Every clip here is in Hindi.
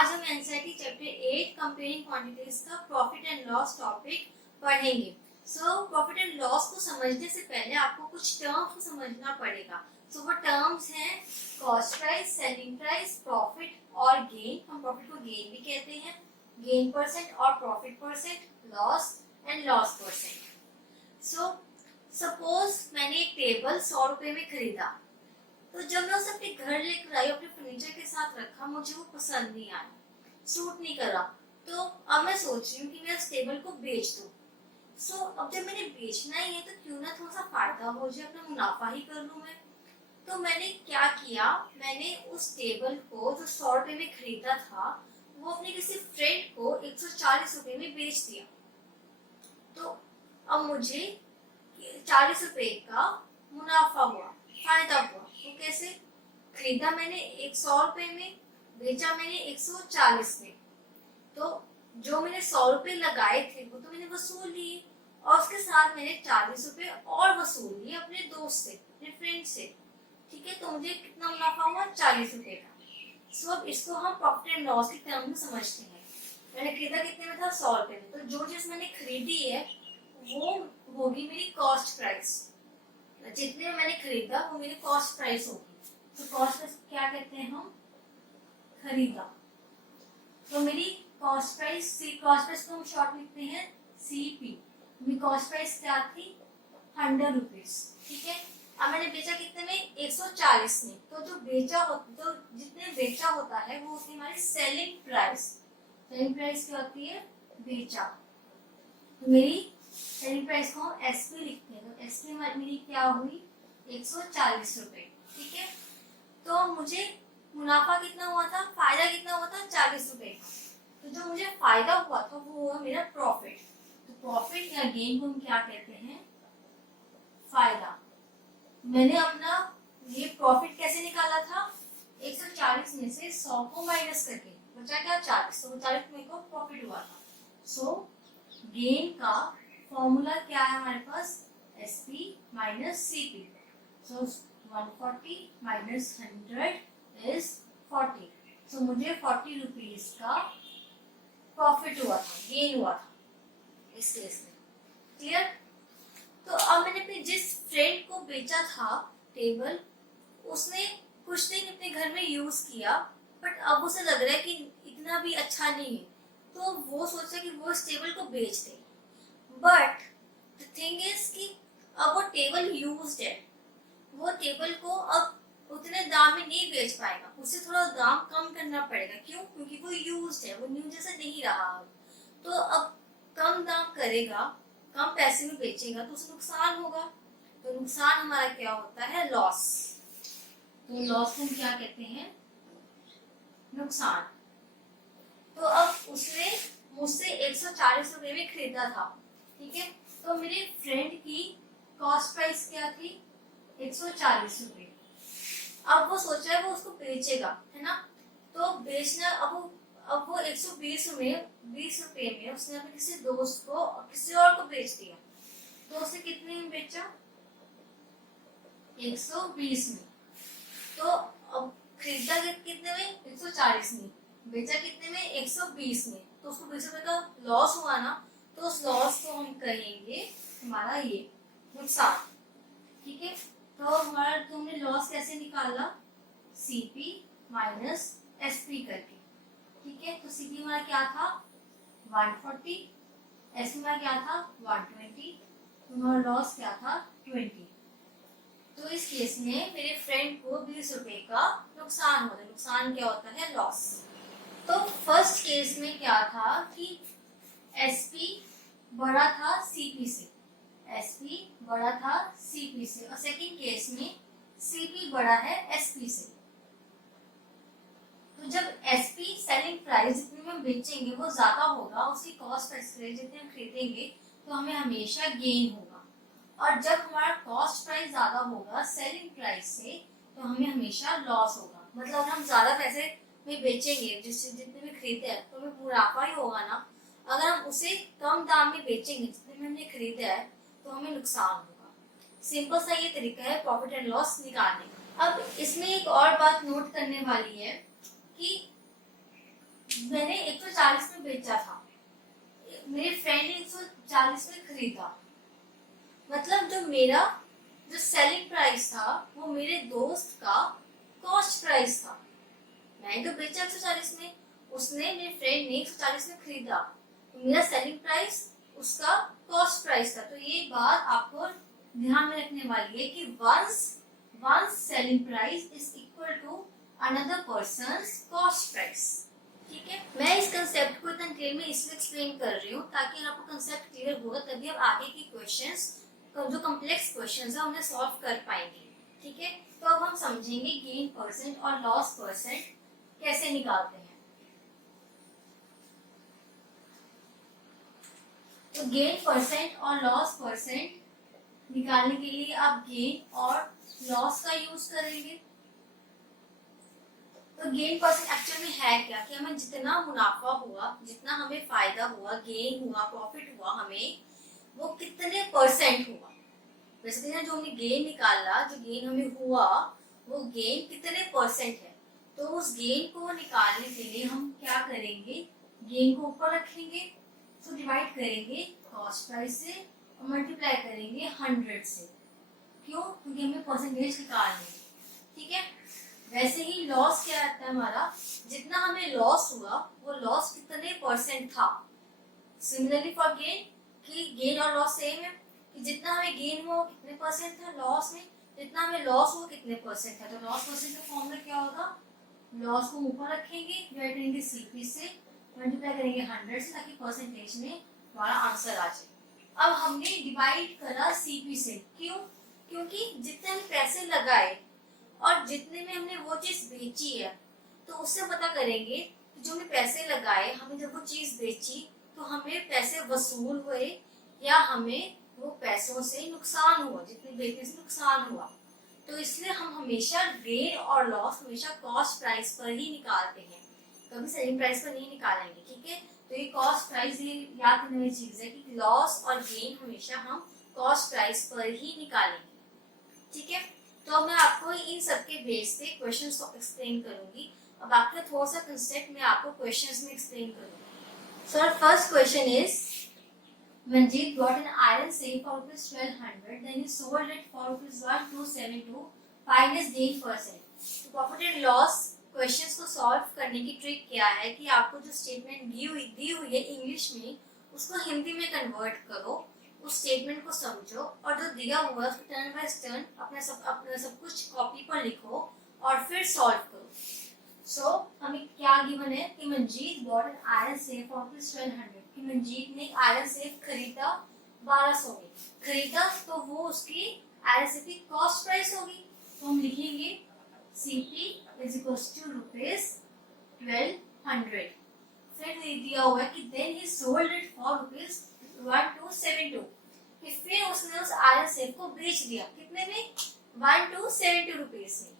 आज हम एनसीईआरटी चैप्टर 8 कंपेयरिंग क्वांटिटीज का प्रॉफिट एंड लॉस टॉपिक पढ़ेंगे। प्रॉफिट एंड लॉस को समझने से पहले आपको कुछ टर्म्स को समझना पड़ेगा। वो टर्म्स हैं cost price, selling price, profit और गेन। हम प्रॉफिट को गेन भी कहते हैं, गेन परसेंट और profit percent, loss and loss percent. Suppose मैंने एक टेबल 100 रुपए में खरीदा, तो जब मैं उसे अपने घर लेकर आई, अपने फर्नीचर के साथ रखा, मुझे वो पसंद नहीं आया, सूट नहीं करा, तो अब मैं सोच रही हूँ कि मैं उस टेबल को बेच दूँ। अब जब मैंने बेचना ही है तो क्यों ना थोड़ा सा फायदा हो जाए, अपना मुनाफा ही कर लूँ मैं। तो मैंने क्या किया, मैंने उस टेबल को जो 100 रुपए में खरीदा था वो अपने किसी फ्रेंड को 140 रुपए में बेच दिया। तो अब मुझे 40 रुपए का मुनाफा हुआ, फायदा हुआ। तो कैसे? खरीदा मैंने 100 रुपए में, बेचा मैंने 140 में। तो जो मैंने 100 रुपए लगाए थे वो तो मैंने वसूल लिए, और उसके साथ मैंने 40 रुपए और वसूल लिए अपने दोस्त से, अपने फ्रेंड से। ठीक है, तो मुझे कितना मुनाफा हुआ? 40 रुपए का। अब इसको हम प्रॉफिट एंड लॉस के टर्म में समझते हैं। मैंने खरीदा कितने में था? 100 रुपए में। तो जो चीज मैंने खरीदी है वो होगी मेरी कॉस्ट प्राइस। जितने में मैंने खरीदा वो मेरी कॉस्ट प्राइस होगी। तो कॉस्ट प्राइस क्या कहते हैं हम? खरीदा। तो मेरी कॉस्ट प्राइस, कॉस्ट प्राइस को हम शॉर्ट लिखते हैं सीपी। मेरी कॉस्ट प्राइस क्या थी? 100 रुपीज। ठीक है, अब मैंने बेचा कितने में? 140 में। तो जो बेचा हो, तो जितने बेचा होता है वो होती है हमारी सेलिंग प्राइस। सेलिंग प्राइस क्या होती है? बेचा। तो मेरी सेलिंग प्राइस को हम एसपी लिखते हैं। तो एसपी मेरी क्या हुई? 140 रुपए। ठीक है, तो मुझे मुनाफा कितना हुआ था? फायदा कितना हुआ था? 40 रुपए का। तो जो मुझे फायदा हुआ था वो हुआ मेरा प्रॉफिट। तो प्रॉफिट या गेन को हम क्या कहते हैं? फायदा। मैंने अपना ये प्रॉफिट कैसे निकाला था? 140 में से 100 को माइनस करके बचा क्या? 40। तो 40 मेरे को प्रॉफिट हुआ था। गेन का फॉर्मूला क्या है हमारे पास? SP minus CP. 140 minus 100 is 40। मुझे 40 रुपीज का प्रॉफिट हुआ था, गेन हुआ था इस केस में। क्लियर? तो अब मैंने अपने जिस फ्रेंड को बेचा था टेबल, उसने कुछ दिन अपने घर में यूज किया, बट अब उसे लग रहा है कि इतना भी अच्छा नहीं है, तो वो सोचा कि वो इस टेबल को बेच दे। बट द थिंग इज कि अब वो टेबल यूज्ड है, वो टेबल को अब उतने दाम में नहीं बेच पाएगा, उसे थोड़ा दाम कम करना पड़ेगा। क्यों? क्योंकि वो यूज्ड है, वो न्यू जैसा नहीं रहा अब। तो अब कम दाम करेगा, कम पैसे में बेचेगा, तो उसे नुकसान होगा। तो नुकसान हमारा क्या होता है? लॉस। तो लॉस को हम क्या कहते हैं? नुकसान। तो अब उसने मुझसे 140 रुपए में खरीदा था। ठीक है, तो मेरे फ्रेंड की कॉस्ट प्राइस क्या थी? 140 रुपए। अब वो सोचा है वो उसको बेचेगा, है ना? तो बेचना, अब वो 120 में, 20 रुपए में उसने अपने किसी दोस्त को, किसी और को बेच दिया। तो उसने कितने में बेचा? 120 में। तो अब खरीदा कितने में? 140 में। बेचा कितने में? 120 में। तो उसको 20 रुपए का लॉस हुआ ना, तो उस लॉस को हम कहेंगे हमारा ये नुकसान। ठीक है, तो हमारा तुमने लॉस कैसे निकाला? सीपी माइनस एसपी करके। ठीक है, तो सीपी हमारा क्या था? 140, एसपी हमारा क्या था? 120, तो हमारा लॉस क्या था? 20। तो इस केस में मेरे फ्रेंड को 20 रुपए का नुकसान होता है। नुकसान क्या होता है? लॉस। तो फर्स्ट केस में क्या था कि एसपी बड़ा था सीपी से, एसपी बड़ा था सीपी से, और सेकंड केस में सीपी बड़ा है एसपी से। तो जब एसपी सेलिंग प्राइस जितने में हम बेचेंगे वो ज्यादा होगा, उसकी कॉस्ट प्राइस जितने हम खरीदेंगे, तो हमें हमेशा गेन होगा। और जब हमारा कॉस्ट प्राइस ज्यादा होगा सेलिंग प्राइस से, तो हमें हमेशा लॉस होगा। मतलब अगर हम ज्यादा पैसे में बेचेंगे, जिससे जितने में खरीदे हैं, तो हमें मुनाफा ही होगा ना। अगर हम उसे कम दाम में बेचेंगे जितने में हमने खरीदा है, तो हमें नुकसान होगा। सिंपल सा ये तरीका है प्रॉफिट एंड लॉस निकालने का। अब इसमें एक और बात नोट करने वाली है कि मैंने 140 में बेचा था, मेरे फ्रेंड ने 140 में खरीदा, मतलब जो सेलिंग प्राइस था वो मेरे दोस्त का कॉस्ट प्राइस था। मैंने तो बेचा 140 में, उसने, मेरे फ्रेंड ने 140 में खरीदा, तो मेरा सेलिंग प्राइस उसका कॉस्ट प्राइस था। तो ये बात आपको ध्यान में रखने वाली है कि once selling price is equal to another person's cost price। ठीक है, मैं इस कंसेप्ट को इतना डिटेल में इसलिए एक्सप्लेन कर रही हूँ ताकि आपको कंसेप्ट क्लियर होगा, तभी आप आगे की क्वेश्चंस, जो कॉम्प्लेक्स क्वेश्चंस है उन्हें सॉल्व कर पाएंगे। ठीक है, तो अब हम समझेंगे गेन परसेंट और लॉस परसेंट कैसे निकालते हैं। तो गेन परसेंट और लॉस परसेंट निकालने के लिए आप गेन और लॉस का यूज करेंगे। तो गेन परसेंट एक्चुअल में है क्या, कि हमें जितना मुनाफा हुआ, जितना हमें फायदा हुआ, गेन हुआ, प्रॉफिट हुआ, हमें वो कितने परसेंट हुआ। वैसे जो हमने गेन निकाला, जो गेन हमें हुआ वो गेन कितने परसेंट है। तो उस गेन को निकालने के लिए हम क्या करेंगे, गेन को ऊपर रखेंगे, तो डिवाइड करेंगे कॉस्ट प्राइस से और मल्टीप्लाई करेंगे 100 से। क्यों, क्योंकि हमें परसेंटेज निकालनी है। ठीक है, वैसे ही लॉस क्या आता है हमारा, जितना हमें लॉस हुआ वो लॉस कितने परसेंट था। सिमिलरली फॉर गेन, कि गेन और लॉस सेम है, कि जितना हमें गेन हुआ वो कितने परसेंट था लॉस में, जितना हमें लॉस हुआ कितने परसेंट था। तो लॉस परसेंट का फॉर्मूला क्या होगा, लॉस को ऊपर रखेंगे, डिवाइड करेंगे सीपी से, मल्टीप्लाई करेंगे 100 से, ताकि परसेंटेज में हमारा आंसर आ जाए। अब हमने डिवाइड करा सीपी से, क्यों, क्योंकि जितने हम पैसे लगाए और जितने में हमने वो चीज बेची है, तो उससे पता करेंगे कि जो हमने पैसे लगाए, हमने जब वो चीज बेची तो हमें पैसे वसूल हुए या हमें वो पैसों से नुकसान हुआ, जितने बेचने से नुकसान हुआ। तो इसलिए हम हमेशा गेन और लॉस हमेशा कॉस्ट प्राइस पर ही निकालते हैं, कभी सेलिंग प्राइस पर नहीं निकालेंगे। ठीक है, तो ये कॉस्ट प्राइस, ये याद करने वाली चीज है कि लॉस और गेन हमेशा हम कॉस्ट प्राइस पर ही निकालेंगे। ठीक है, तो मैं आपको इन सबके बेस पे क्वेश्चंस को एक्सप्लेन करूंगी। अब आपका थोड़ा सा कंसेप्ट मैं आपको क्वेश्चंस में एक्सप्लेन करूंगी। So first question is, Manjeet bought an iron safe for ₹1200, then he sold it for ₹1272. Find his gain percent. तो प्रॉफिट एंड लॉस क्वेश्चंस को सॉल्व करने की ट्रिक क्या है कि आपको जो स्टेटमेंट दी हुई है इंग्लिश में, उसको हिंदी में कन्वर्ट करो, उस स्टेटमेंट को समझो और जो दिया हुआ है उसको टर्न बाय टर्न अपने सब कुछ कॉपी पर लिखो और फिर सॉल्व करो। सो हमें क्या गिवन है कि Manjeet bot an iron safe for ₹1200, कि मंजीत ने आयरन सेफ खरीदा 1200 में खरीदा, तो वो उसकी आयरन सेफ की कॉस्ट प्राइस होगी। तो हम लिखेंगे CP इज इक्वल्स टू ₹1200। फिर दिया हुआ है कि then he sold it for ₹1272, कि फिर उसने उस आयरन सेफ को बेच दिया कितने में, 1272 रुपीज में।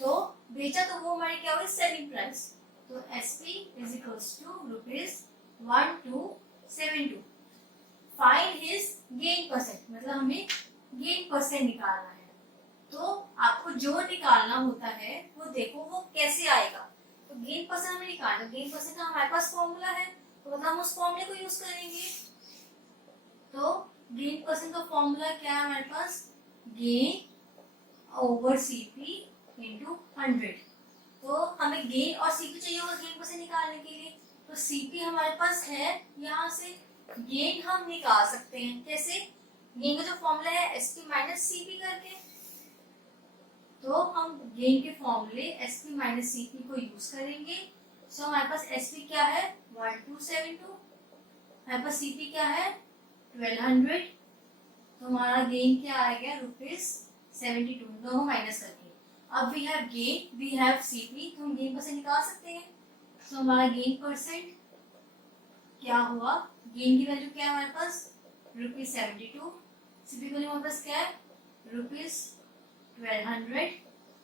तो बेचा तो वो हमारी क्या हुई, सेलिंग प्राइस। तो SP is equals to ₹1272। Find his gain percent, मतलब हमें गेन परसेंट निकालना है। तो आपको जो निकालना होता है वो देखो वो कैसे आएगा। तो गेन परसेंट हमें निकालना, गेन परसेंट का हमारे पास फॉर्मूला है, तो मतलब हम उस फॉर्मूले को यूज करेंगे। तो गेन परसेंट का फॉर्मूला क्या है हमारे पास, गेन ओवर CP इंटू 100। तो हमें गेन और CP चाहिए होगा गेन परसेंट निकालने के लिए। तो CP हमारे पास है, यहाँ से गेन हम निकाल सकते हैं कैसे, गेन का जो फॉर्मूला है SP माइनस CP करके। तो हम गेन के फॉर्मूले SP माइनस CP को यूज करेंगे। सो हमारे पास SP क्या है 1272, हमारे पास CP क्या है 1200। तो हमारा गेन क्या आ गया ₹72, दोनों माइनस करके। अब we have gain, we have CP, तो हम गेन परसेंट निकाल सकते हैं। तो हमारा गेन परसेंट क्या हुआ, गेन की वैल्यू क्या है हमारे पास ₹72, CP की वैल्यू हमारे पास क्या है ₹1200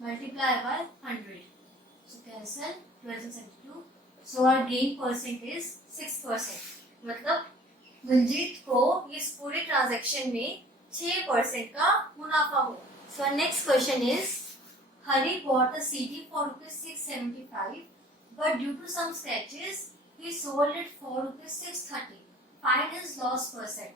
multiply by 100। So cancel 1272। So our gain percent is 6%। मतलब मंजीत को इस पूरे ट्रांजैक्शन में 6% का मुनाफा हुआ। So next question is, Hari bought a CD for ₹675, but due to some scratches he sold it for rupees 630. Find his loss percent.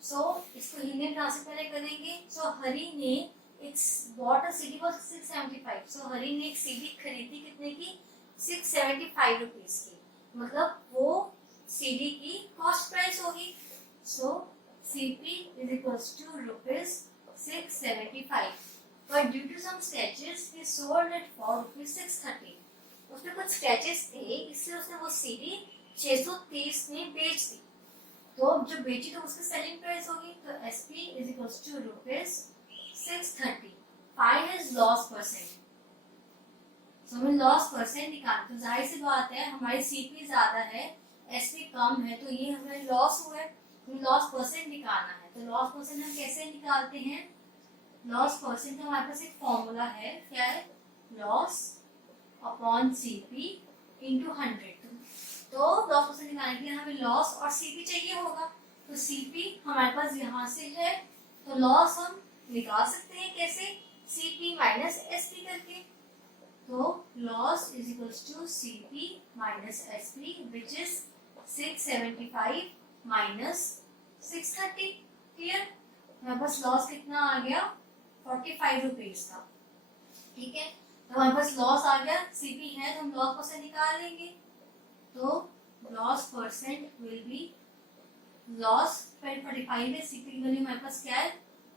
So इसको हिंदी ट्रांसलेट पहले करेंगे. So हरि ने एक bought a CD for 675. So Hari ने एक CD खरीदी कितने की? 675 रुपीस की. मतलब वो CD की कॉस्ट प्राइस होगी. So CP is equals to rupees 675. But due to some scratches he sold it for rupees 630. उसमें कुछ स्क्रैचेस थे, इसलिए उसने वो सीडी 630 में बेच दी. तो जो बेची तो उसकी सेलिंग प्राइस होगी. तो SP is equals to rupees 630. Find his loss percent. So हमें लॉस परसेंट निकालना. तो जाहिर सी बात है हमारी CP ज्यादा है, SP कम है, तो ये हमें लॉस हुआ है. हमें लॉस परसेंट निकालना है. तो लॉस परसेंट हम कैसे निकालते हैं? लॉस परसेंट का हमारे पास एक फॉर्मूला है. क्या है? Loss upon CP into 100. तो लॉस परसेंट निकालने के लिए हमें लॉस और CP चाहिए होगा. तो CP हमारे पास यहाँ से है, तो लॉस हम निकाल सकते हैं कैसे? CP माइनस SP करके. तो loss is equals to CP minus SP which is 675 minus 630. Clear? हमारे पास लॉस कितना आ गया? 45 रुपीज का. ठीक है, तो हमारे पास लॉस आ गया. CP है तो हम लॉस परसेंट निकाल लेंगे. तो loss percent will be loss 45 है. CP की वैल्यू हमारे पास क्या है?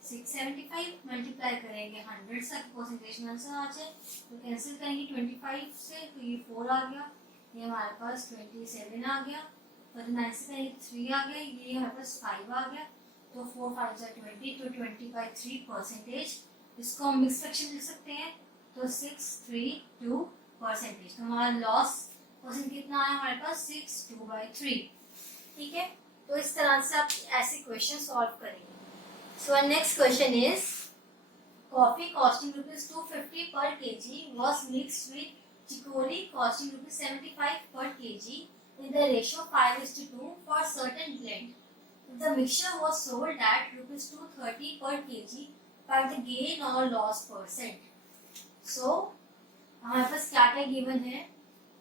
675. मल्टीप्लाई करेंगे 100 से, परसेंटेज में आंसर आ जाए. तो कैंसिल करेंगे 25 से, तो ये 4 आ गया. ये हमारे पास 27 आ गया. तो 9 से करेंगे 3 आ गया. ये हमारे पास 5 आ गया. तो 4 5 20, तो 20/3%. इसको हम मिक्स फ्रैक्शन लिख सकते हैं. तो 632%. तो हमारा लॉस परसेंट कितना आया हमारे पास? 6/2. ठीक है, तो इस तरह से आप ऐसे क्वेश्चन सॉल्व करेंगे. So next question is coffee costing rupees 250 पर kg was mixed with chicory costing rupees 75 per kg in the ratio 5:2 for certain blend. If the mixture was sold at rupees 230 per kg, find the gain or loss percent. So हमारे पास क्या क्या गिवन है?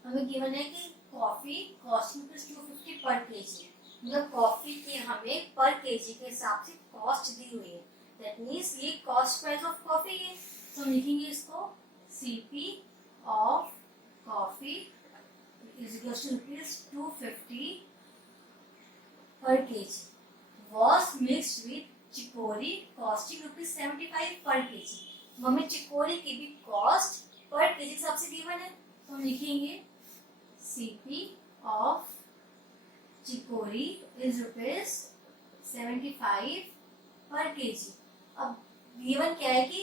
हमें गिवन है कि कॉफी कॉस्टिंग रुपीज 250 पर kg. मतलब कॉफी की हमें पर केजी के हिसाब से कॉस्ट दी हुई है. दैट मीन्स ये कॉस्ट प्राइस ऑफ कॉफी है. तो हम लिखेंगे इसको CP of coffee is equals to rupees 250 per KG was mixed with chicory costing rupees 75 per KG. हमें चिकोरी की भी कॉस्ट पर केजी के हिसाब से गिवन है. तो हम लिखेंगे CP of chicory is rupees 75 per KG. अब गिवन क्या है कि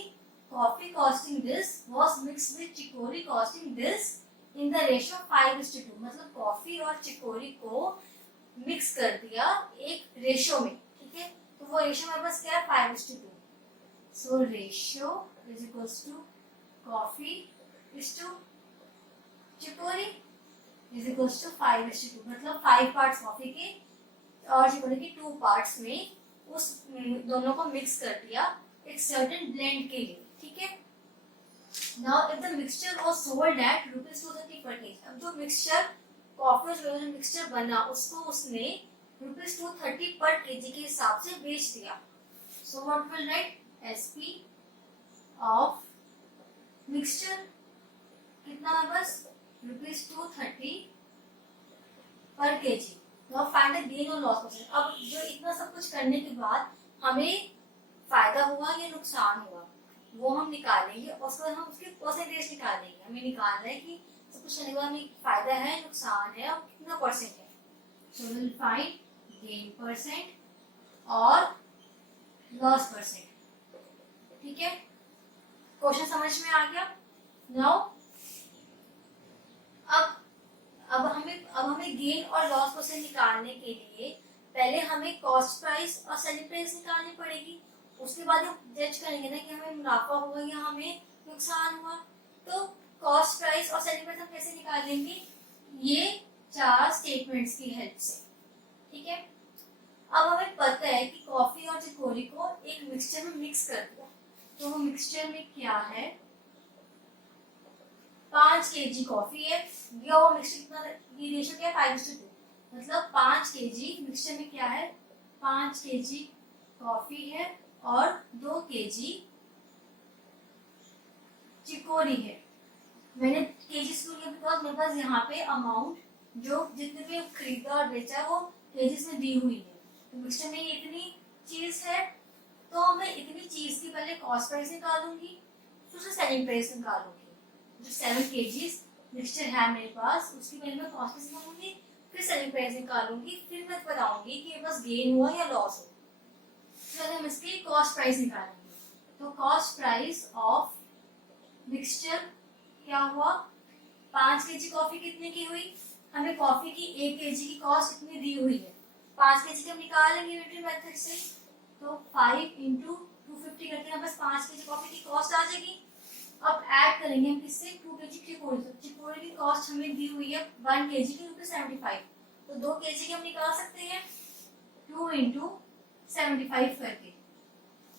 coffee costing this was mixed with chicory costing this in the ratio 5:2. मतलब कॉफी और चिकोरी को मिक्स कर दिया एक रेशियो में. ठीक है, तो वो रेशियो हमारे पास क्या है? 5:2. So ratio is equals to coffee is to chicory is equals to 5:2. मतलब 5 पार्ट्स कॉफी के और चिकोरी के 2 पार्ट्स में उस दोनों को मिक्स कर दिया एक सर्टेन ब्लेंड के लिए. ठीक है, now if the mixture was sold at rupees 230 पर केजी. अब जो मिक्सचर कॉफी और जो मिक्सचर बना उसको उसने रुपीज 230 पर केजी के हिसाब से बेच दिया. So what will write? SP of mixture कितना है? बस रुपीज 230 पर केजी. तो फाइंड द गेन और लॉस परसेंट. अब जो इतना सब कुछ करने के बाद हमें फायदा हुआ या नुकसान हुआ वो हम निकालेंगे और उसके बाद हम उसकी परसेंटेज निकालेंगे. हमें निकालना है कि सब कुछ करने के बाद हमें फायदा है, नुकसान है और कितना परसेंट है. So will find gain percent और लॉस परसेंट. ठीक है, क्वेश्चन समझ में आ गया? नाउ अब हमें गेन और लॉस परसेंट निकालने के लिए पहले हमें कॉस्ट प्राइस और सेलिंग प्राइस निकालनी पड़ेगी. उसके बाद हम जज करेंगे ना कि हमें मुनाफा हुआ या हमें नुकसान हुआ. तो कॉस्ट प्राइस और सेलिंग प्राइस हम कैसे निकालेंगे? ये 4 स्टेटमेंट्स की हेल्प से. ठीक है, अब हमें पता है कि कॉफी और चिकोरी को एक मिक्सचर में मिक्स कर दिया. तो वो मिक्सचर में क्या है? 5 kg कॉफी है, दिया हुआ मिक्सचर कितना, ये रेशियो क्या है 5:2, मतलब 5 kg मिक्सचर में क्या है 5 kg कॉफी है और 2 kg चिकोरी है। मैंने केजीस क्यों लिया, बिकॉज मेरे पास यहाँ पे अमाउंट जो जितने भी खरीदा और बेचा वो केजीस में दी हुई है, तो मिक्सचर में इतनी चीज है, तो मैं इतनी चीज की पहले कॉस्ट प्राइस निकालूंगी, फिर उससे सेलिंग प्राइस निकालूंगी। जो 7 केजीस मिक्सचर है मेरे पास उसकी पहले मैं कॉस्ट प्राइस निकालूंगी, फिर सेलिंग प्राइस निकालूंगी, फिर मैं बताऊंगी कि बस गेन हुआ या लॉस हुआ। फिर हम इसकी कॉस्ट प्राइस निकालेंगे, तो कॉस्ट प्राइस ऑफ मिक्सचर क्या हुआ, 5 केजी कॉफी कितने की हुई, हमें कॉफी की 1 केजी की कॉस्ट इतनी दी हुई है, 5 केजी के हम निकालेंगे यूनिटरी मेथड से, तो 5 इंटू 250 करके हमें बस 5 केजी कॉफी की कॉस्ट आ जाएगी। अब ऐड करेंगे हम किससे 2 केजी चिकोरी, तो चिकोरी की कॉस्ट हमें दी हुई है 1 केजी की ₹75, तो 2 केजी की हम निकाल सकते हैं 2 इंटू 75 करके।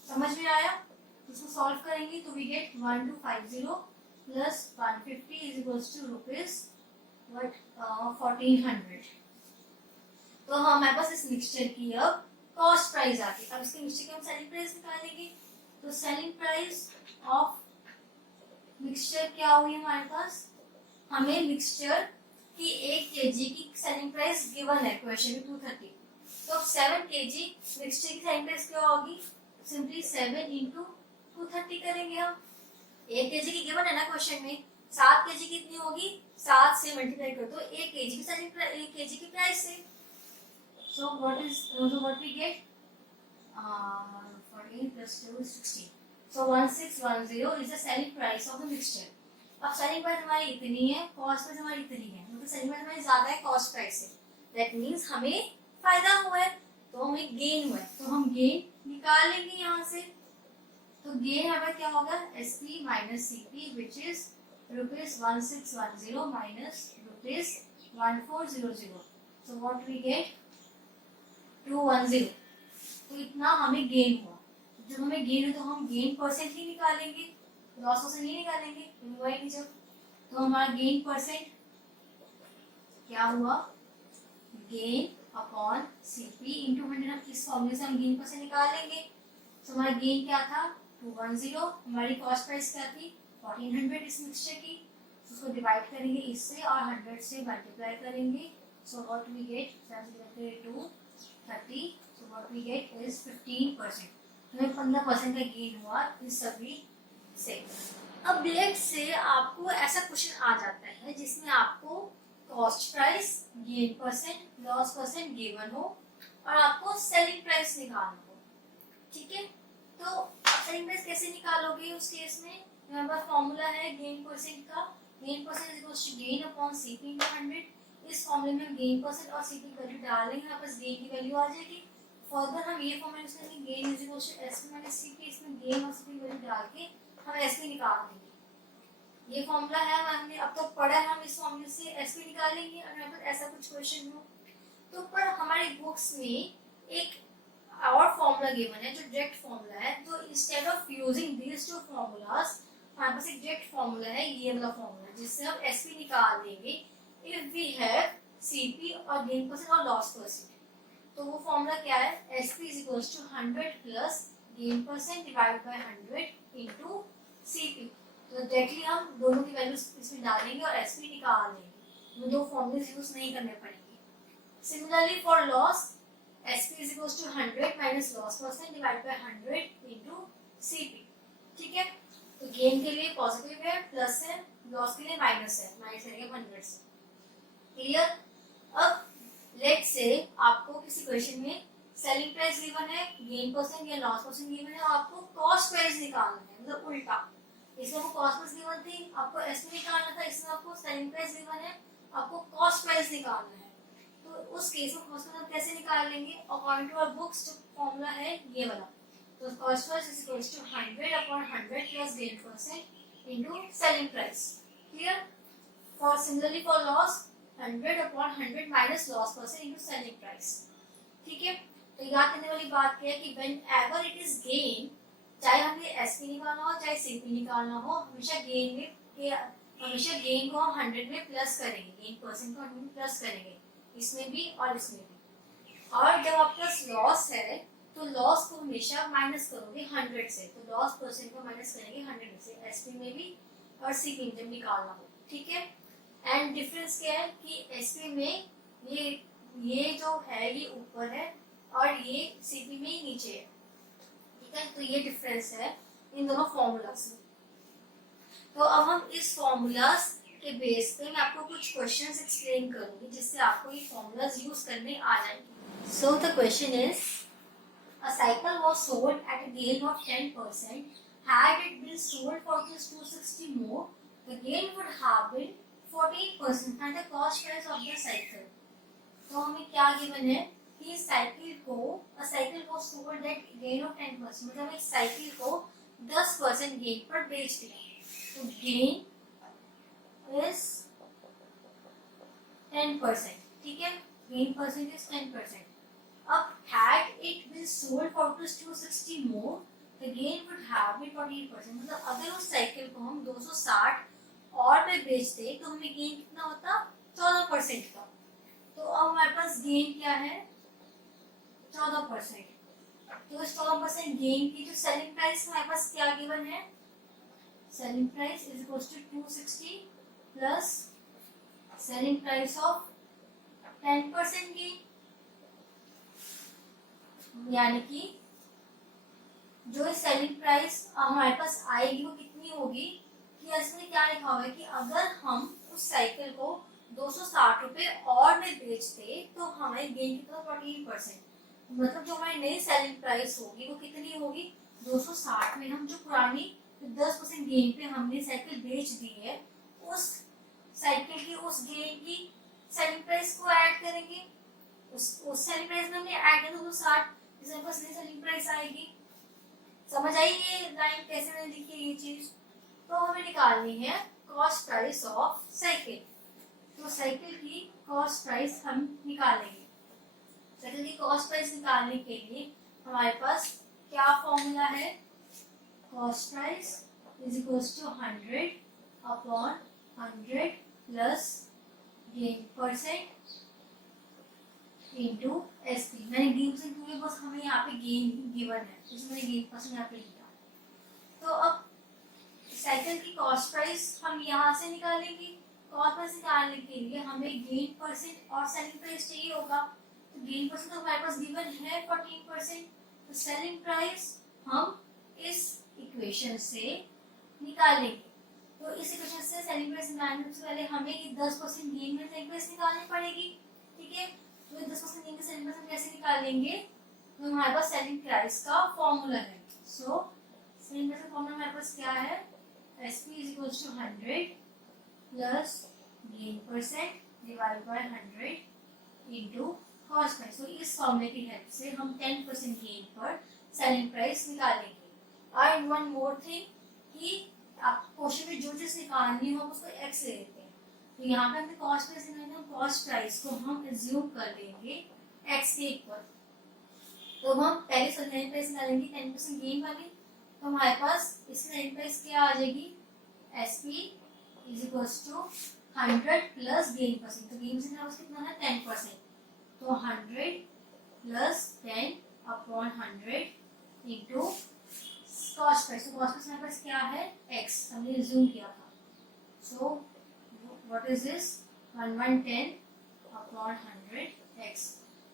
समझ में आया, इसको सॉल्व करेंगे तो we get 1250 plus 150 is equals to rupees what 1400। तो हमारे पास इस मिक्सचर की अब कॉस्ट प्राइस आ गई। अब इसके मिक्सचर की हम सेलिंग प्राइस निकालेंगे, तो सेलिंग प्राइस ऑफ मिक्सचर क्या हुई हमारे पास, हमें मिक्सचर की 1 केजी की सेलिंग प्राइस गिवन है क्वेश्चन में 230, तो अब 7 केजी मिक्सचर की सेलिंग प्राइस क्या होगी, सिंपली 7 इंटू 230 करेंगे हम, 1 केजी की गिवन है ना क्वेश्चन में, 7 केजी कितनी होगी, 7 से मल्टीप्लाई कर दो 1 केजी की सेलिंग प्राइस 1 केजी की प्राइस से, so what we get 14 plus 2 is 16, so 1610 is the selling price of the mixture। अब सेलिंग प्राइस हमारी इतनी है, कॉस्ट प्राइस हमारी इतनी है, मतलब सेलिंग प्राइस हमारी ज्यादा है कॉस्ट प्राइस से, दैट मींस हमें फायदा हुआ है, तो हमें गेन हुआ है, तो हम गेन निकालेंगे यहाँ से, तो गेन हमारा क्या होगा SP minus CP which is ₹1610 minus ₹1400, so what we get 210, तो इतना हमें गेन हुआ। जब हमें गेन हो तो हम गेन परसेंट ही निकालेंगे, लॉस परसेंट नहीं निकालेंगे, जब तो हमारा गेन परसेंट क्या हुआ, गेन अपॉन CP इंटू 100, इस फॉर्मूले से हम गेन परसेंट निकालेंगे, तो हमारा गेन क्या था 210, हमारी कॉस्ट प्राइस क्या थी 1400 इस मिक्सचर की, उसको डिवाइड करेंगे इससे और 100 से मल्टीप्लाई करेंगे, so what we get 230, so what we get is 15%, हमें 15% का गेन हुआ इस सभी से। अब लेट्स से आपको ऐसा क्वेश्चन आ जाता है जिसमें आपको cost price, gain percent, loss percent given हो और आपको सेलिंग प्राइस निकालना हो, ठीक है, तो आप सेलिंग प्राइस कैसे निकालोगे उस केस में, हमारे पास फॉर्मूला है गेन परसेंट का, gain percent is equals to gain upon CP into 100, इस फॉर्मूले में हम गेन परसेंट और CP की वैल्यू डालेंगे, हमारे पास गेन की वैल्यू आ जाएगी, फर्दर हम ये फॉर्मूला यूज करेंगे gain is equals to SP minus CP, इसमें गेन और CP की वैल्यू डाल के हम SP निकाल देंगे, ये फॉर्मूला है हमने अब तक पढ़ा है, हम इस फॉर्मूले से SP निकालेंगे अगर हमारे पास ऐसा कुछ क्वेश्चन हो तो। पर हमारी बुक्स में एक और फॉर्मूला गिवन है जो डायरेक्ट फॉर्मूला है, तो instead of using this two formulas हमारे पास एक डायरेक्ट फॉर्मूला है, ये वाला फॉर्मूला जिससे हम SP निकाल देंगे इफ वी हैव CP और गेन परसेंट और लॉस परसेंट। तो वो फॉर्मूला क्या है, SP is equals to 100 plus gain percent divide by 100 into CP। तो डायरेक्टली हम दोनों की वैल्यू इसमें डालेंगे और SP निकाल लेंगे, वो दो फॉर्मूले यूज नहीं करने पड़ेंगे। Similarly for loss SP is equals to 100 minus loss percent divided by 100 into CP, ठीक है, तो गेन के लिए पॉजिटिव है प्लस है, लॉस के लिए माइनस है, माइनस करेंगे 100 से, क्लियर। अब लेट्स से आपको किसी क्वेश्चन में सेलिंग प्राइस गिवन है, गेन परसेंट या लॉस परसेंट गिवन है, आपको कॉस्ट प्राइस निकालना है, मतलब उल्टा, इसमें आपको कॉस्ट प्राइस गिवन थी, आपको SP निकालना था, इसमें आपको सेलिंग प्राइस गिवन है, आपको कॉस्ट प्राइस निकालना है, तो उस केस में कॉस्ट प्राइस कैसे निकाल लेंगे, अकॉर्डिंग टू आवर बुक्स जो फॉर्मूला है ये वाला, तो cost price is equals to 100 upon 100 plus gain percent into selling price, clear. For similarly for loss 100 upon 100 minus loss percent into selling price, ठीक है। तो याद करने वाली बात क्या है कि व्हेनेवर इट इज गेन, चाहे हमें SP निकालना हो चाहे CP निकालना हो, हमेशा गेन में हमेशा गेन को हम 100 में प्लस करेंगे, गेन परसेंट को 100 में प्लस करेंगे, इसमें भी और इसमें भी। और जब आपके पास लॉस है तो लॉस को हमेशा माइनस करोगे 100 से, तो लॉस परसेंट को माइनस करेंगे 100 से, एसपी में भी और सीपी में जब निकालना हो, ठीक है। एंड डिफरेंस क्या है कि एसपी में ये जो है ये ऊपर है और ये सीपी में ही नीचे है, ठीक है। तो ये डिफरेंस है इन दोनों फॉर्मूलाज में। तो अब हम इस फॉर्मूलाज के बेस पे मैं आपको कुछ क्वेश्चंस एक्सप्लेन करूंगी जिससे आपको ये फॉर्मूलाज यूज करने आ जाएंगे। So the question is, a cycle was sold at a gain of 10%. Had it been sold for rupees 260 more, the gain would have been 14% and the cost price of the cycle. तो हमें क्या गिवन है कि साइकिल को सोल्ड एट गेन ऑफ 10%, मतलब एक साइकिल को 10% गेन पर बेच दिया, तो गेन इज 10%, ठीक है। Gain percent is 10%। अब had it been sold for ₹260 more, the gain would have been 14%, मतलब अगर उस साइकिल को हम 260 और में बेचते तो हमें गेन कितना होता, 14% का। तो अब हमारे पास गेन क्या है, 14%। तो इस 14% गेन की जो सेलिंग प्राइस हमारे पास क्या गिवन है, selling price is equal to 260 plus selling price of 10% gain, यानी कि जो सेलिंग प्राइस हमारे पास आएगी वो कितनी होगी, कि इसमें क्या लिखा हुआ है कि अगर हम उस साइकिल को 260 रुपए और में बेचते तो हमें गेन कितना, 14%, मतलब जो हमारी नई सेलिंग प्राइस होगी वो कितनी होगी, 260 में हम जो पुरानी 10% गेन पे हमने साइकिल बेच दी है, उस साइकिल की उस गेन की सेलिंग प्राइस को ऐड करेंगे, उस सेलिंग प्राइस में हमने ऐड किया 260, इसमें बस नई सेलिंग प्राइस आएगी। समझ आई ये लाइन कैसे मैंने लिखी है ये चीज। तो हमें निकालनी है कॉस्ट प्राइस ऑफ साइकिल, तो साइकिल की कॉस्ट प्राइस हम निकालेंगे। साइकिल की कॉस्ट प्राइस निकालने के लिए हमारे पास क्या फॉर्मूला है, cost price is equals to 100 upon 100 plus gain percent into SP. मैंने गेन परसेंट क्योंकि बस हमें यहाँ पे गेन गिवन है, इसमें मैंने गेन परसेंट यहाँ पे लिखा। तो अब साइकिल की कॉस्ट प्राइस हम यहाँ से निकालेंगे, कॉस्ट प्राइस निकालने के लिए हमें गेन परसेंट और सेलिंग प्राइस चाहिए होगा, तो गेन परसेंट तो हमारे पास गिवन है 14%, तो सेलिंग प्राइस हम इस इक्वेशन से निकालेंगे। तो इस इक्वेशन से सेलिंग प्राइस निकालने से पहले हमें ये 10% गेन में सेलिंग प्राइस निकालनी पड़ेगी, ठीक है। तो 10% गेन की सेलिंग प्राइस हम कैसे निकालेंगे, तो हमारे पास सेलिंग प्राइस का फॉर्मूला है। सो सेलिंग प्राइस का फॉर्मूला हमारे पास क्या है, SP is equals to 100 plus gain percent divided by 100 into cost price। तो इस फॉर्मूले की हेल्प से हम 10% गेन पर सेलिंग प्राइस निकालेंगे। एंड वन मोर थिंग कि आप क्वेश्चन में जो चीज निकालनी हो उसको x ले लेते हैं, तो यहाँ पे हमें कॉस्ट प्राइस निकालना है, कॉस्ट प्राइस को हम एज्यूम कर लेंगे x के इक्वल। तो हम पहले सेलिंग प्राइस निकालेंगे 10% गेन वाली, तो हमारे पास इसकी सेलिंग प्राइस क्या आ जाएगी, SP is equals to 100 plus gain percent, तो गेन परसेंट कितना है 10%, तो 100 plus 10 upon 100 into cost price. तो कॉस्ट प्राइस हमारे पास क्या है, x हमने अज्यूम किया था। So what is this, 1110 upon 100x।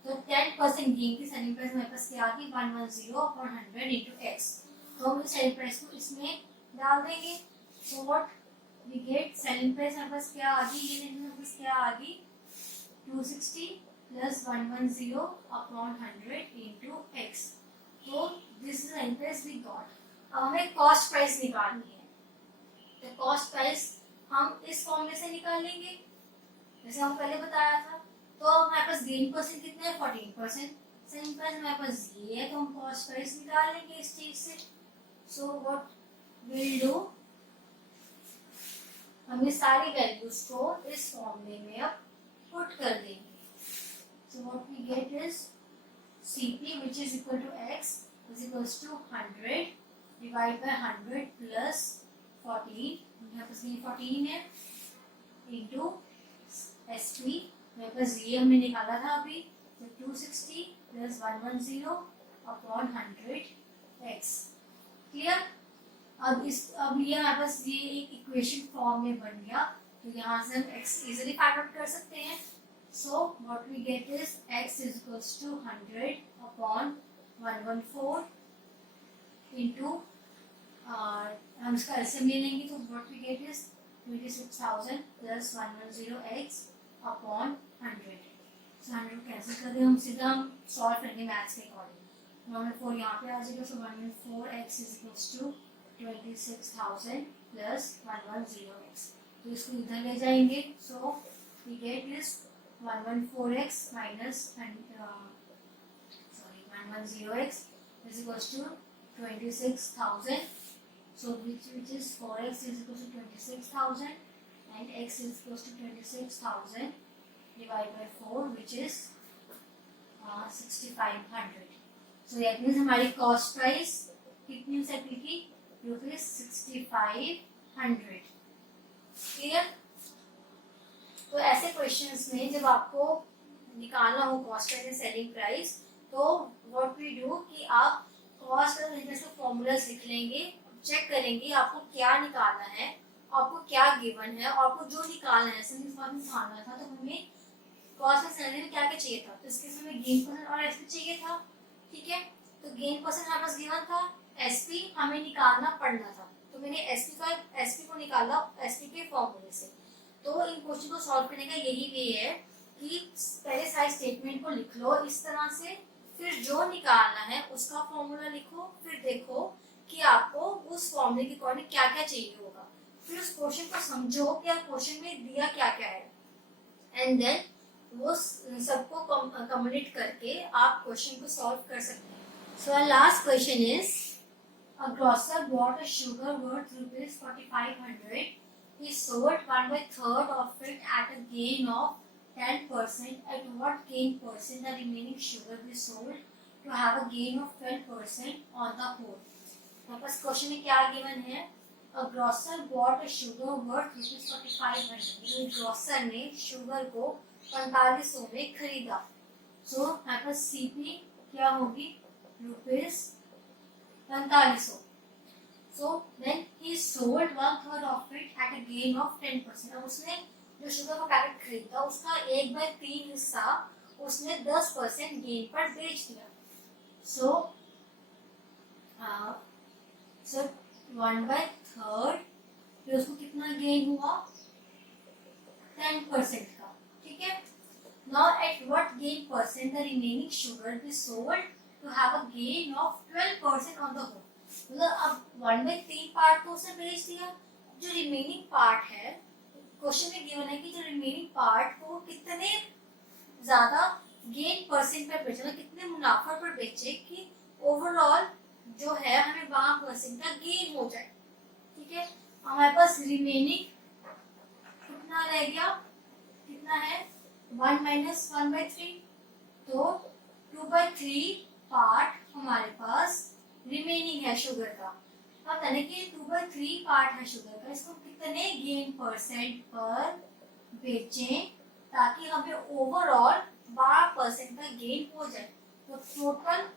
तो 10% गेन की सेलिंग प्राइस हमारे पास क्या आ गई, 110 अपॉन 100 इनटू x। तो हम सेलिंग प्राइस को इसमें डाल देंगे, so what we get, selling price हमारे पास क्या आ गई, ये हमारे पास क्या आ गई, 260 प्लस 110 अपॉन 100 इनटू x। तो this is selling price we got. अब हमें कॉस्ट प्राइस निकालनी है, तो कॉस्ट प्राइस हम इस फॉर्मूले से निकालेंगे जैसे हम पहले बताया था। तो हमारे पास गेन परसेंट कितना है, 14%, सेलिंग प्राइस हमारे पास ये है, तो हम कॉस्ट प्राइस निकाल लेंगे इस चीज से। सो व्हाट विल डू, हम ये सारी वैल्यूज को इस फॉर्मूले में अब पुट कर देंगे। So what we get is CP which is equal to x is equals to 100 divided by 100 plus 14, यहाँ पर 14 है इंटू SP, मेरे पास ये हमने निकाला था अभी, तो 260 प्लस 110 अपॉन 100x। क्लियर? अब ये हमारे पास ये एक इक्वेशन फॉर्म में बन गया, तो यहाँ से हम x इजीली फाइंड आउट कर सकते हैं। So what we get is x is equals to 100 upon 114 into हम इसका एलसीएम ले लेंगे, तो what we get is 26,000 plus 110x upon 100। सो 100 कैंसिल कर दें, हम सीधा हम सॉल्व करेंगे मैथ्स के अकॉर्डिंग। 114 यहाँ पे आ जाएगा, so 114x is equals to 26,000 plus 110x, तो इसको इधर ले जाएंगे। So we get this 114x minus 110x is equals to 26,000. So which is 4x is equals to 26,000 and x is equals to 26,000 divided by 4, which is 6,500. So that means हमारी cost price कितनी हो सकती थी? रुपीज 6,500। क्लियर? तो ऐसे क्वेश्चंस में जब आपको निकालना हो cost price and selling price, तो व्हाट वी डू कि आप कॉस्ट और इंटरेस्ट का फॉर्मूलाज लिख लेंगे, चेक करेंगे आपको क्या निकालना है, आपको क्या गिवन है, और आपको जो निकालना है निकालना था, तो हमें कॉस्ट और सैलरी में क्या क्या चाहिए था, तो इसके समय गेन परसेंट और एसपी चाहिए था। ठीक है, तो गेन परसेंट हमारे पास गिवन था, एसपी हमें निकालना पड़ना था, तो मैंने एसपी को निकाला एसपी के फॉर्मूले से। तो इन क्वेश्चन को सॉल्व करने का यही वे है कि पहले सारे स्टेटमेंट को लिख लो इस तरह से, फिर जो निकालना है उसका फॉर्मूला लिखो, फिर देखो कि आपको उस फॉर्मूले के अकॉर्डिंग क्या क्या चाहिए होगा, फिर उस क्वेश्चन को समझो कि क्वेश्चन में दिया क्या क्या है, एंड देन वो सबको कम्युनिकेट करके आप क्वेश्चन को सॉल्व कर सकते हैं। So our last question is a grocer bought a sugar worth rupees 4,500. He sold 1/3 of it at a gain of 10%. At what gain percent the remaining sugar be sold to have a gain of 12% on the whole? वापस क्वेश्चन में क्या गिवन है? A grocer bought a sugar worth rupees 4,500. एक ग्रोसर ने शुगर को 4500 में खरीदा। सो हमारे पास सीपी क्या होगी? Rupees 4500. So then he sold 1/3 of it at a gain of 10%. अब उसने जो शुगर का पैकेट खरीदा उसका 1/3 हिस्सा उसने 10% गेन पर बेच दिया। So 1/3 फिर उसको कितना गेन हुआ? 10% का। ठीक है, now at what gain percent the remaining sugar be sold to have a gain of 12% on the whole? मतलब अब 1/3 पार्ट तो उसने बेच दिया, जो रिमेनिंग पार्ट है क्वेश्चन में गिवन है कि जो रिमेनिंग पार्ट को कितने ज्यादा गेन परसेंट पर बेचे, मतलब कितने मुनाफा पर बेचे कि ओवरऑल जो है हमें 12% का गेन हो जाए। ठीक है, हमारे पास रिमेनिंग कितना रह गया? कितना है? 1 माइनस 1/3, तो 2/3 पार्ट हमारे पास रिमेनिंग है शुगर का। अब यानी कि 2/3 पार्ट है शुगर का, इसको कितने गेन परसेंट पर बेचें ताकि हमें ओवरऑल 12% का गेन हो जाए। तो टोटल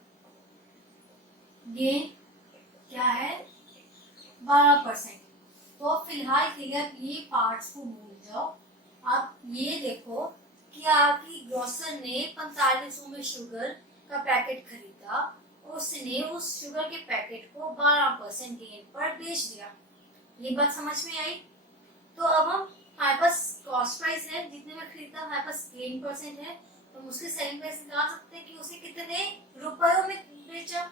गेन क्या है? 12%। तो फिलहाल के लिए ये पार्ट्स को भूल जाओ। आप ये देखो कि आपकी ग्रोसर ने 4500 में शुगर का पैकेट खरीदा, उसने उस शुगर के पैकेट को 12% गेन पर बेच दिया। ये बात समझ में आई? तो अब हमारे पास कॉस्ट प्राइस है, जितने में खरीदा हमारे पास गेन परसेंट है, तो हम उसके सेलिंग प्राइस निकाल सकते हैं कि उसे कितने रुपयों में बेचा।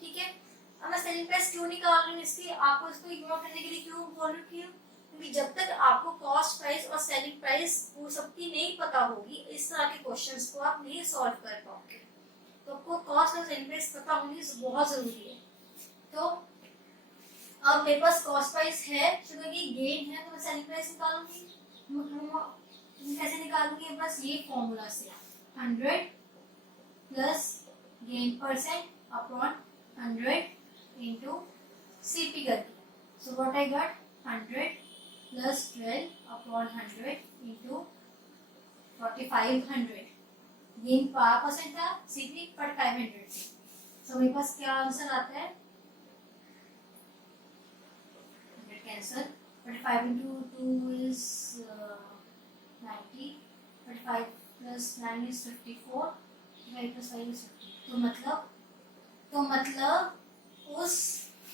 ठीक है, अब मैं सेलिंग प्राइस क्यों निकाल रही हूँ, इसकी आपको इसको इग्नोर करने के लिए क्यों बोल रही हूँ, क्योंकि जब तक आपको कॉस्ट प्राइस और सेलिंग प्राइस वो सबकी नहीं पता होगी, इस तरह के क्वेश्चंस को आप नहीं सॉल्व कर पाओगे। तो आपको कॉस्ट और सेलिंग प्राइस पता होनी बहुत जरूरी है। तो अब मेरे पास कॉस्ट प्राइस है, शुगर की गेन है, तो मैं सेलिंग प्राइस निकालूंगी। कैसे निकालूंगी? बस ये फॉर्मूला से 100 plus gain percent upon 100 into CP करके। So what I got? 100 plus 12 upon 100 into 4500. Gain 5% था, सीपी 4500 थी. So मेरे पास क्या आंसर आता है? Cancel. 45 into 2 is 90. 45 plus 9 is 54. 5 plus 5 is 50. तो मतलब उस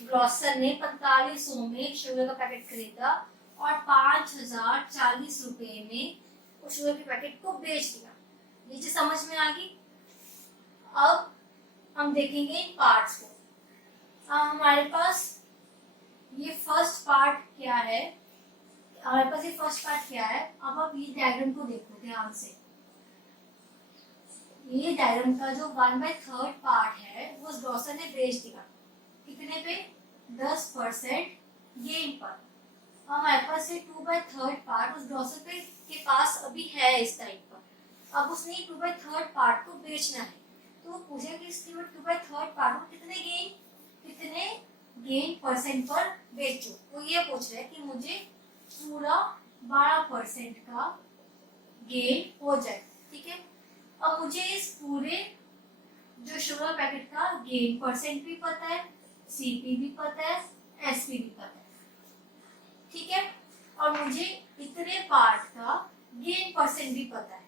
ग्रोसर ने 4500 में शुगर का पैकेट खरीदा और 5040 रुपए में उस शुगर के पैकेट को बेच दिया. ये चीज समझ में आ गई. अब हम देखेंगे इन पार्ट्स को. हमारे पास ये फर्स्ट पार्ट क्या है? हमारे पास ये फर्स्ट पार्ट क्या है? अब आप ये डायग्राम को देखो ध्यान से. ये डायग्राम का जो 1/3 पार्ट है वो उस ग्रोसर ने बेच दिया. कितने पे? 10% गेन पर. हमारे पास ये 2/3 पार्ट उस ग्रोसर पे के पास अभी है इस टाइप का. अब उसने 2/3 पार्ट को बेचना है तो वो पूछेगा कि इसके 2/3 पार्ट को कितने गेन परसेंट पर बेचो. वो ये पूछ रहा है कि मुझे पूरा 12% का गेन हो जाए. ठीक है. अब मुझे इस पूरे जो शुगर पैकेट का गेन परसेंट भी पता है, सीपी भी पता है, एसपी भी पता है. ठीक है. और मुझे इतने पार्ट का गेन परसेंट भी पता है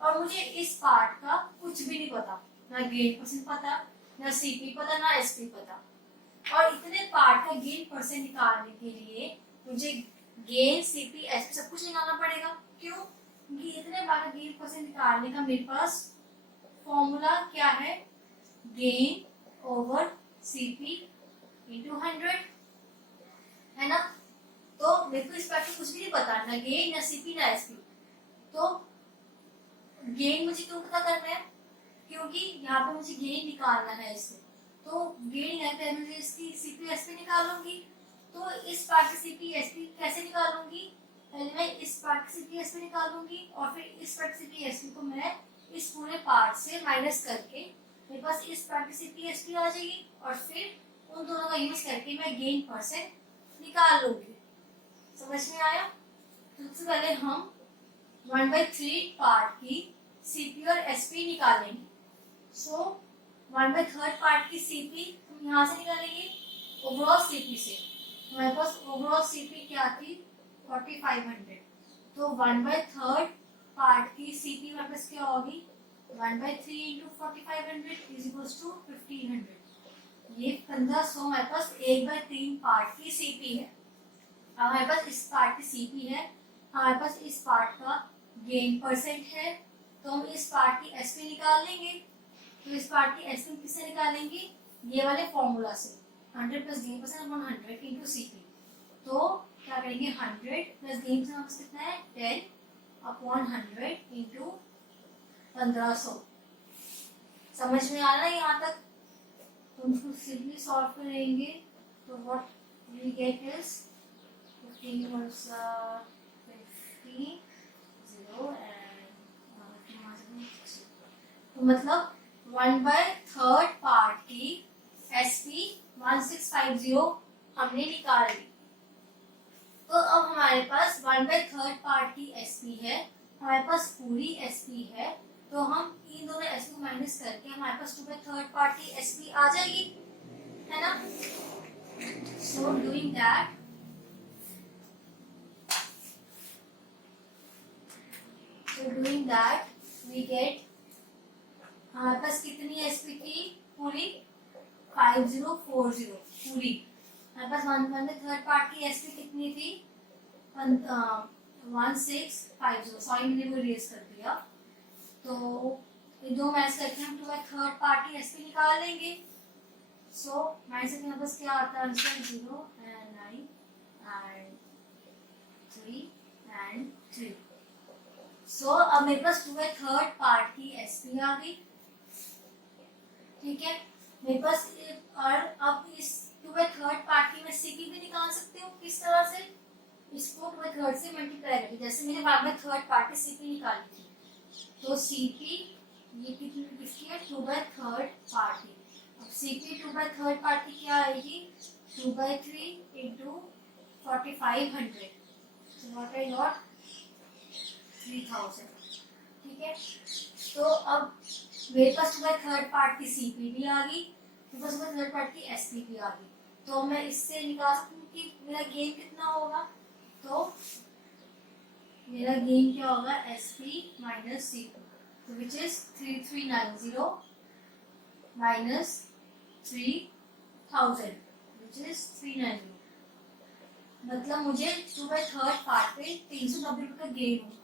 और मुझे इस पार्ट का कुछ भी नहीं पता. ना गेन परसेंट पता, ना सीपी पता, ना एसपी पता. और इतने पार्ट का गेन परसेंट निकालने के लिए मुझे गेन, सीपी, एसपी सब कुछ निकालना पड़ेगा. क्यों? क्योंकि इतने पार्ट का गेन परसेंट निकालने का मेरे पास फॉर्मूला क्या है? गेन ओवर सीपी इंटू 100 है ना. तो मेरे को इस पार्ट में कुछ भी नहीं पता, ना गेन, ना सीपी, ना एसपी. तो गेन मुझे क्यों पता करना है? क्योंकि यहाँ पे मुझे गेन निकालना है इससे. तो गेन है तो मुझे इसकी सीपी एसपी निकालूंगी. तो इस पार्ट की सीपी एसपी कैसे निकालूंगी? पहले मैं इस पार्ट की सीपी एसपी निकालूंगी और फिर इस पार्ट की सीपी एसपी को मैं इस पूरे पार्ट से माइनस करके मेरे पास इस पार्ट की सीपी एसपी आ जाएगी और फिर उन दोनों का यूज करके मैं गेन परसेंट निकाल लूंगी. समझ में आया? तो सबसे पहले हम 1/3 पार्ट की सीपी और एसपी निकालेंगे. सो 1/3 पार्ट की सीपी हम यहाँ से निकालेंगे ओवरऑल सीपी से. हमारे पास ओवरऑल सीपी क्या थी? 4500. तो 1/3 पार्ट की सीपी हमारे पास क्या होगी? 1/3 into 4500 is equals to 1500. ये 1500 हमारे पास 1/3 पार्ट की सीपी है. हमारे पास इस पार्ट की सीपी है, हमारे पास इस पार्ट का गेन परसेंट है, तो हम इस पार्ट की एसपी निकाल लेंगे. तो इस पार्ट की एसपी किससे निकालेंगे? ये वाले फॉर्मूला से. 100 plus gain percent upon 100 into CP. तो क्या करेंगे? 100 प्लस गेन परसेंट हमारे पास कितना है? 10 अपॉन 100 इंटू 1500. समझ में आ रहा है यहाँ तक? तो उसको सिंपली सॉल्व करेंगे तो what we get is 15 was 50 0 and तो मतलब 1/3 पार्ट की एसपी 1650 हमने निकाल ली. तो अब हमारे पास 1/3 पार्ट की एसपी है, हमारे पास पूरी एसपी है. तो हम इन दोनों एसपी को माइनस करके हमारे पास 2/3 पार्ट की एसपी आ जाएगी, है ना. So doing that we get हमारे पास कितनी एसपी थी? पूरी 5040 पूरी. हमारे पास 1/3 पार्ट की एसपी कितनी थी? 1650. सॉरी मैंने वो इरेज कर दिया. तो ये दो मैच करके हम 2/3 पार्ट की एसपी निकाल लेंगे. सो माइनस के पास क्या आता है आंसर? 0 and 9 and 3 and 3. सो अब मेरे पास 2/3 पार्ट की एसपी आ गई. ठीक है. मेरे पास और अब इस 2/3 पार्ट की मैं सीपी भी निकाल सकती हूँ. किस तरह से? इसको 2/3 से मल्टीप्लाई करके. जैसे मैंने 1/3 पार्ट की सीपी निकाली थी तो सीपी ये कितनी है? 2/3 पार्ट की. अब सीपी 2/3 पार्ट की क्या आएगी? 2/3 into 4500, so what I got 3000. ठीक है, तो अब मेरे पास सुबह थर्ड पार्ट की सीपी भी आ गई, सुबह थर्ड पार्ट की एसपी भी आ गई, तो मैं इससे निकाल सकती हूँ कि मेरा गेन कितना होगा। तो मेरा गेन क्या होगा, एसपी माइनस सीपी, तो which is 3390 minus 3000 which is 390, मतलब मुझे सुबह थर्ड पार्ट पे 390 रुपये का गेन होगा।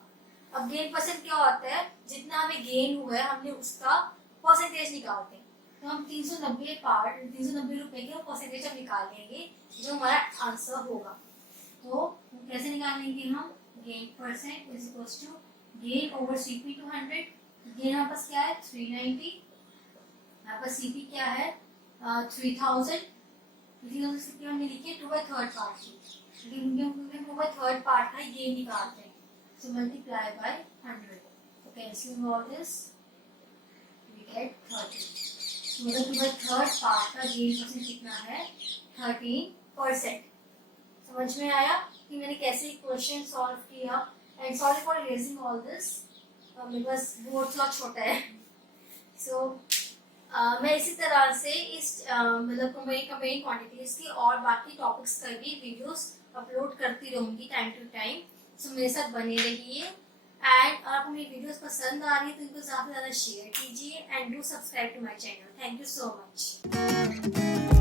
अब गेन परसेंट क्या होता है, जितना हमें गेन हुआ है हमने उसका परसेंटेज निकालते हैं, तो हम 390 रुपए के परसेंटेज हम निकाल लेंगे जो हमारा आंसर होगा। तो कैसे निकालेंगे हम, gain percent is equals to gain over CP 200, gain हमारे पास क्या है 390, हमारे पास सीपी क्या है 3000, 3000 सीपी हमने लिखी है 2/3 पार्ट की, लेकिन 2/3 पार्ट का गेन निकालते हैं, so multiply by 100, so cancelling all this we get 30, मतलब 2/3 पार्ट का गेन परसेंट कितना है 13%। समझ में आया कि मैंने कैसे क्वेश्चन सॉल्व किया, and sorry for erasing all this, मेरे पास बोर्ड थोड़ा छोटा है, सो मैं इसी तरह से इस मतलब कंबाइंड क्वांटिटीज की और बाकी टॉपिक्स का भी वीडियोस अपलोड करती रहूंगी टाइम टू टाइम, सो मेरे साथ बने रहिए, एंड आपको मेरी वीडियोस पसंद आ रही है तो इनको ज़्यादा से ज़्यादा शेयर कीजिए, and do subscribe to my channel. Thank you so much.